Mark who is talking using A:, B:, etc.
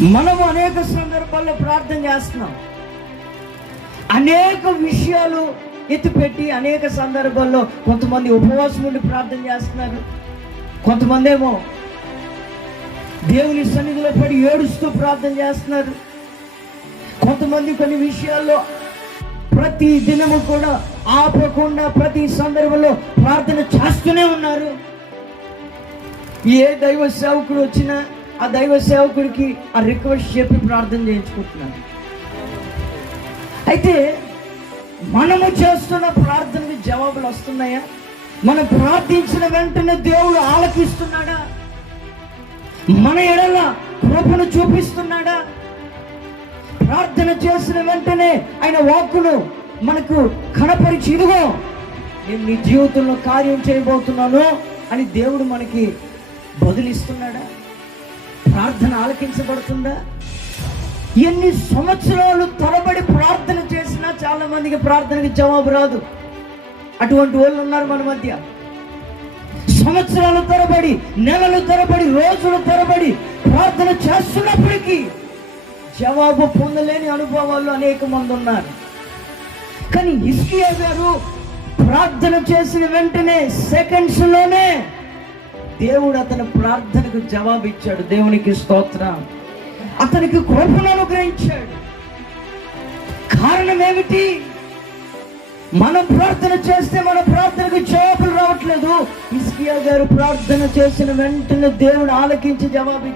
A: మనము అనేక సందర్భాల్లో ప్రార్థన చేస్తున్నాం. అనేక విషయాలు ఎత్తిపెట్టి అనేక సందర్భాల్లో కొంతమంది ఉపవాసం ఉండి ప్రార్థన చేస్తున్నారు. కొంతమంది ఏమో దేవుని సన్నిధిలో పడి ఏడుస్తూ ప్రార్థన చేస్తున్నారు. కొంతమంది కొన్ని విషయాల్లో ప్రతి దినము కూడా ఆపకుండా ప్రతి సందర్భంలో ప్రార్థన చేస్తూనే ఉన్నారు. ఏ దైవ సేవకుడు వచ్చినా ఆ దైవ సేవకుడికి ఆ రిక్వెస్ట్ చెప్పి ప్రార్థన చేయించుకుంటున్నాను. అయితే మనము చేస్తున్న ప్రార్థనకి జవాబులు వస్తున్నాయా? మనం ప్రార్థించిన వెంటనే దేవుడు ఆలకిస్తున్నాడా? మన ఎడల కృపను చూపిస్తున్నాడా? ప్రార్థన చేసిన వెంటనే ఆయన వాక్కును మనకు కనపరిచి ఇదిగో నేను నీ జీవితంలో కార్యం చేయబోతున్నాను అని దేవుడు మనకి బదులిస్తున్నాడా? ప్రార్థన ఆలకించబడుతుందా? ఎన్ని సంవత్సరాలు తరబడి ప్రార్థన చేసినా చాలా మందికి ప్రార్థనకి జవాబు రాదు. అటువంటి వాళ్ళు ఉన్నారు మన మధ్య. సంవత్సరాలు తరబడి నెలలు తరబడి రోజులు తరబడి ప్రార్థన చేస్తున్నప్పటికీ జవాబు పొందలేని అనుభవాలు అనేక మంది ఉన్నారు. కానీ ఇస్కియా గారు ప్రార్థన చేసిన వెంటనే సెకండ్స్లోనే దేవుడు అతని ప్రార్థనకు జవాబు ఇచ్చాడు దేవునికి స్తోత్రం అతనికి కృపను అనుగ్రహించాడు. కారణం ఏమిటి? మనం ప్రార్థన చేస్తే మన ప్రార్థనకు జవాబులు రావట్లేదు. ఇస్కియా గారు ప్రార్థన చేసిన వెంటనే దేవుడు ఆలకించి జవాబు